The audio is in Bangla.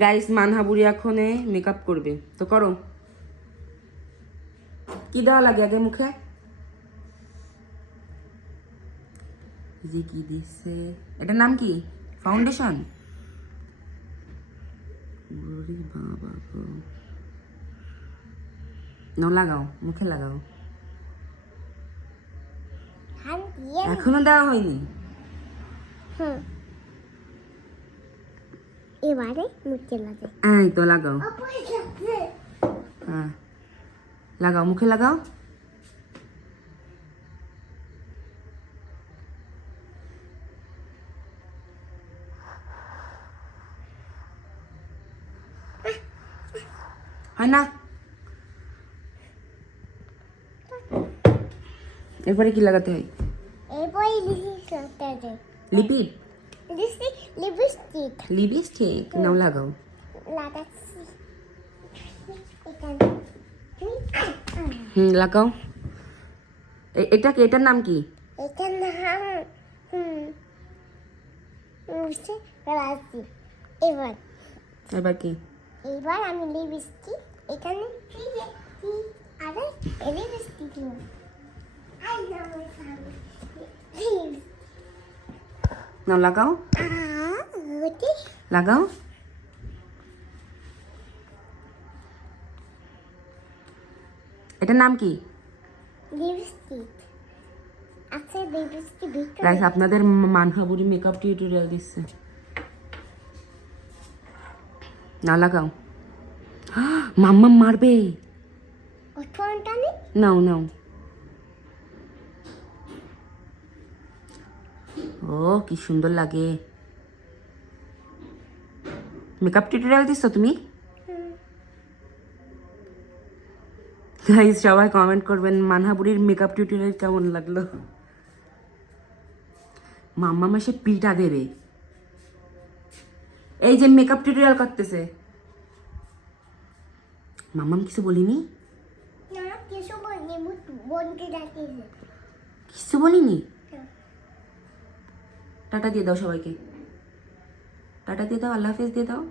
গাইস মানহাবুড়ি এখন মেকআপ করবে, তো করো। কি দেওয়া লাগে আগে মুখে? যে কি দিচ্ছে, এটার নাম কি? ফাউন্ডেশন? বাবা গো, নাও লাগাও, মুখে লাগাও। এখনো দেওয়া হয়নি? এবারে মুখে লাগে। এই তো লাগাও। হ্যাঁ লাগাও, মুখে লাগাও। হয় না? এরপরে কি লাগাতে হয়? এরপরে লিপস্টিক লাগাতে হয়। লিপিড? লিপস্টিক লিপস্টিক নাও লাগাও। লাগাচ্ছি লাগাও। এটা কি, এটার নাম কি? এটার নাম হচ্ছে রাজি। এবার কি? এবার আমি লিপস্টিক এখানে আরে লিপস্টিক নাও লাগাও, লাগাও। এটার নাম কি? লিপস্টিক। আচ্ছা লিপস্টিক ভিতরে গাইস আপনাদের মানহাবুড়ি মেকআপ টিউটোরিয়াল দিচ্ছে, না লাগাও। মাম্মা মারবে। ওঠনটা নেই। নাও নাও। ও কি সুন্দর লাগে। মেকআপ টিউটোরিয়াল দিচ্ছ তুমি? গাইস সবাই কমেন্ট করবেন মানহাবুড়ির মেকআপ টিউটোরিয়াল কেমন লাগলো। মাম্মা মাসে পিঠা দেবে, এই যে মেকআপ টিউটোরিয়াল করতেছে। মাম্মাম কিছু বলিনি? না কিছু বলিনি, বোনকে ডাকিয়েছে। কিছু বলিনি? টাটা দিয়ে দাও সবাইকে, টাটা দিয়ে দাও, আল্লাহ হাফেজ দিয়ে দাও।